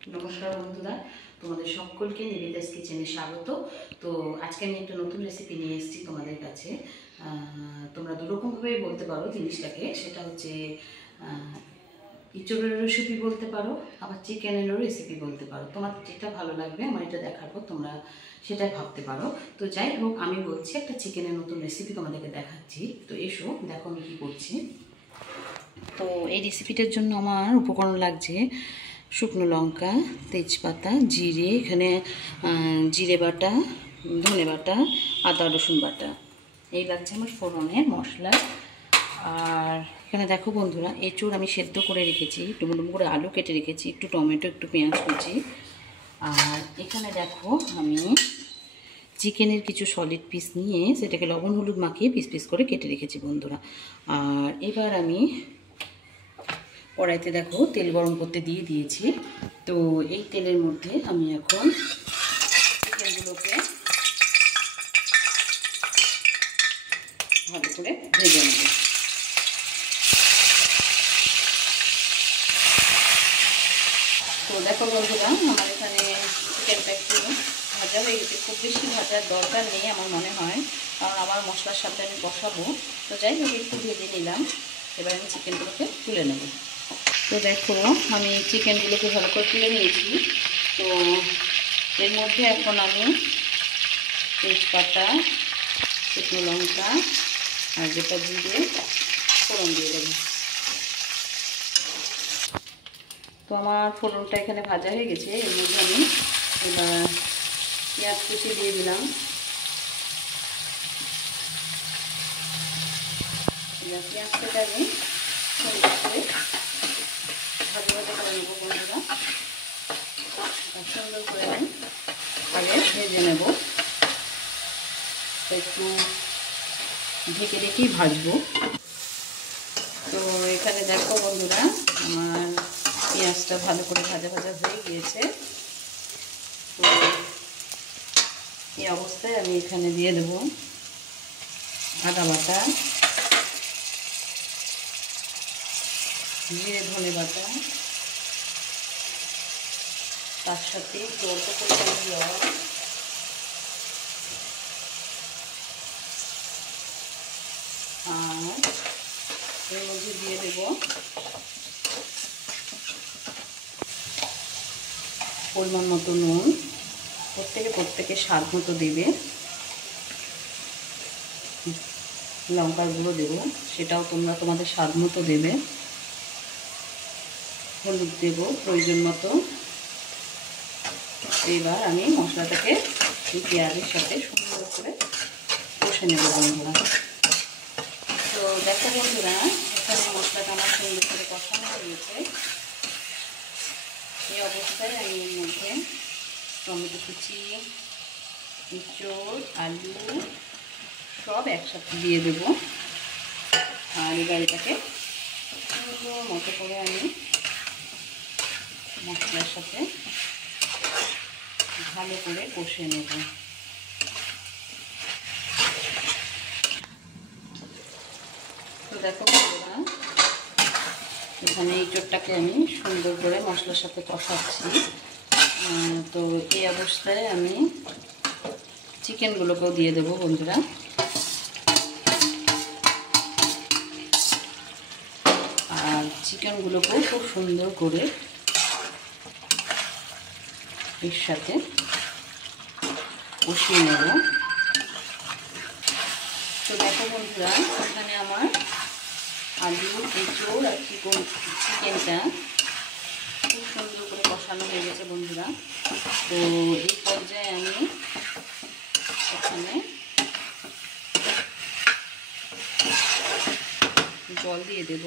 নমস্কার বন্ধুরা, তোমাদের সকলকে নিবেদিতাস কিচেনে স্বাগত। তো আজকে আমি একটা নতুন রেসিপি নিয়ে এসেছি তোমাদের কাছে। তোমরা দুরকমভাবেই বলতে পারো জিনিসটাকে, সেটা হচ্ছে ইঁচড়ের রেসিপি বলতে পারো, আবার চিকেনেরও রেসিপি বলতে পারো। তোমার যেটা ভালো লাগবে আমার এটা দেখার পর তোমরা সেটাই ভাবতে পারো। তো যাই হোক, আমি বলছি একটা চিকেনের নতুন রেসিপি তোমাদেরকে দেখাচ্ছি। তো এসো দেখো আমি কী করছি। তো এই রেসিপিটার জন্য আমার উপকরণ লাগছে শুকনো লঙ্কা, তেজপাতা, জিরে, এখানে জিরে বাটা, ধনে বাটা, আদা রসুন বাটা, এই লাগছে আমার ফোড়নের মশলা। আর এখানে দেখো বন্ধুরা, এঁচোড় আমি সেদ্ধ করে রেখেছি, ডুমো ডুমো করে আলু কেটে রেখেছি, একটু টমেটো, একটু পেঁয়াজ কুচি। আর এখানে দেখো আমি চিকেনের কিছু সলিড পিস নিয়ে সেটাকে লবণ হলুদ মাখিয়ে পিস পিস করে কেটে রেখেছি বন্ধুরা। আর এবার আমি কড়াইতে দেখো তেল গরম করতে দিয়ে দিয়েছি। তো এই তেলের মধ্যে আমি এখন চিকেনগুলোকে ভালো করে ভেজে নেব। তো দেখো বন্ধুরা, আমার এখানে চিকেনটা একটু ভাজা হয়ে গেছে। খুব বেশি ভাজার দরকার নেই আমার মনে হয়, কারণ আমার মশলার সাথে আমি কষাবো। তো যাই হোক, একটু ভেজে নিলাম। এবার আমি চিকেনগুলোকে তুলে নেব। তো দেখো আমি চিকেনগুলোকে ভালো করে তুলে নিয়েছি। তো এর মধ্যে এখন আমি তেজপাতা, শুকনো লঙ্কা আর যেটা জিরে ফোড়ন দিয়ে দেবো। তো আমার ফোড়নটা এখানে ভাজা হয়ে গেছে। এর মধ্যে আমি এবার পেঁয়াজ কুচি দিয়ে দিলাম। পেঁয়াজটাকে আমি সুন্দর করে ভাজা ভাজা করে নেবো বন্ধুরা। সুন্দর করে আমি আগে ভেজে নেব। একটু ঢেকে ঢেকেই ভাজবো। তো এখানে দেখো বন্ধুরা, আমার পেঁয়াজটা ভালো করে ভাজা ভাজা হয়ে গিয়েছে। তো এই অবস্থায় আমি এখানে দিয়ে দেবো আদা বাটা, জিরে ধনে বাটা, তার সাথে একটু অল্প পরিমাণে জল, আর এর মধ্যে দিয়ে দেব পরিমাণ মতো নুন। প্রত্যেকে স্বাদ মতো দেবে। লঙ্কার গুঁড়ো দেবো, সেটাও তোমরা তোমাদের স্বাদ মতো দেবে। হলুদ দেব প্রয়োজন মতো। এবার আমি মশলাটাকে এই পেঁয়াজের সাথে সুন্দর করে কষে নেব বন্ধুরা। তো দেখো বন্ধুরা, এখানে মশলাটা আমার সুন্দর করে কষানো হয়ে গেছে। এই অবস্থায় আমি এর মধ্যে টমেটো কুচি, এঁচোড়, আলু সব একসাথে দিয়ে দেবো। আর এবার এটাকে সুন্দর মতো করে আমি মশলার সাথে ভালো করে কষে নেব। তো দেখো বন্ধুরা, এখানে এঁচোড়টাকে আমি সুন্দর করে মশলার সাথে কষাচ্ছি। তো এই অবস্থায় আমি চিকেনগুলোকেও দিয়ে দেবো বন্ধুরা। আর চিকেনগুলোকেও খুব সুন্দর করে এর সাথে কষিয়ে নেব। তো দেখো বন্ধুরা, এখানে আমার আলু, এঁচোড় আর চিকেনটা খুব সুন্দর করে কষানো হয়ে গেছে বন্ধুরা। তো এই পর্যায়ে আমি এখানে জল দিয়ে দেব।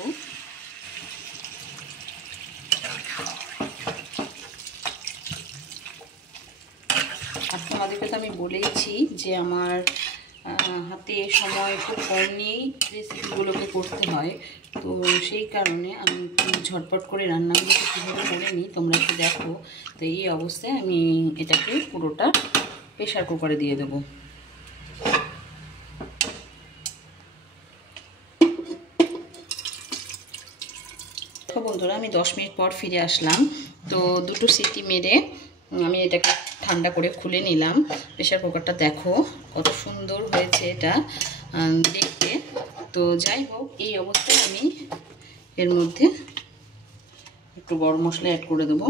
আর তোমাদেরকে তো আমি বলেইছি যে আমার হাতে সময় খুব কম নিয়েই রেসিপিগুলোকে করতে হয়। তো সেই কারণে আমি ঝটপট করে রান্নাগুলোকে কীভাবে করে নিই তোমরা একটু দেখো। তো এই অবস্থায় আমি এটাকে পুরোটা প্রেশার কুকারে দিয়ে দেবো। তো বন্ধুরা আমি 10 মিনিট পর ফিরে আসলাম। তো দুটো সিটি মেরে আমি এটাকে ঠান্ডা করে খুলে নিলাম। প্রেশার কুকারটা দেখো কত সুন্দর হয়েছে এটা দেখতে। তো যাই হোক, এই অবস্থায় আমি এর মধ্যে একটু গরম মশলা অ্যাড করে দেবো।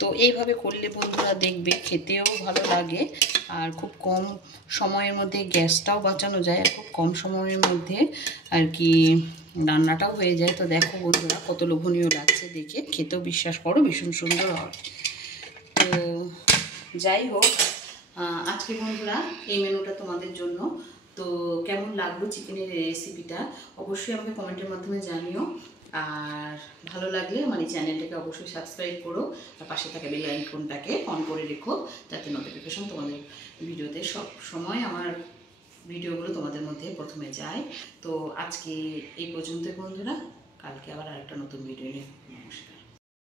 তো এইভাবে করলে বন্ধুরা দেখবে খেতেও ভালো লাগে, আর খুব কম সময়ের মধ্যে গ্যাসটাও বাঁচানো যায়, আর খুব কম সময়ের মধ্যে আর কি রান্নাটাও হয়ে যায়। তো দেখো বন্ধুরা কত লোভনীয় লাগছে দেখে, খেতেও বিশ্বাস করো ভীষণ সুন্দর হয়। তো যাই হোক, আজকে বন্ধুরা এই মেনুটা তোমাদের জন্য। তো কেমন লাগলো চিকেনের রেসিপিটা অবশ্যই আমাকে কমেন্টের মাধ্যমে জানিও। আর ভালো লাগলে আমার এই চ্যানেলটাকে অবশ্যই সাবস্ক্রাইব করো, আর পাশে থাকা বেল আইকনটাকে অন করে রেখো, যাতে নোটিফিকেশন তোমাদের ভিডিওতে সব সময় আমার ভিডিওগুলো তোমাদের মধ্যে প্রথমে যায়। তো আজকে এই পর্যন্ত বন্ধুরা, কালকে আবার আরেকটা নতুন ভিডিও নিয়ে। নমস্কার।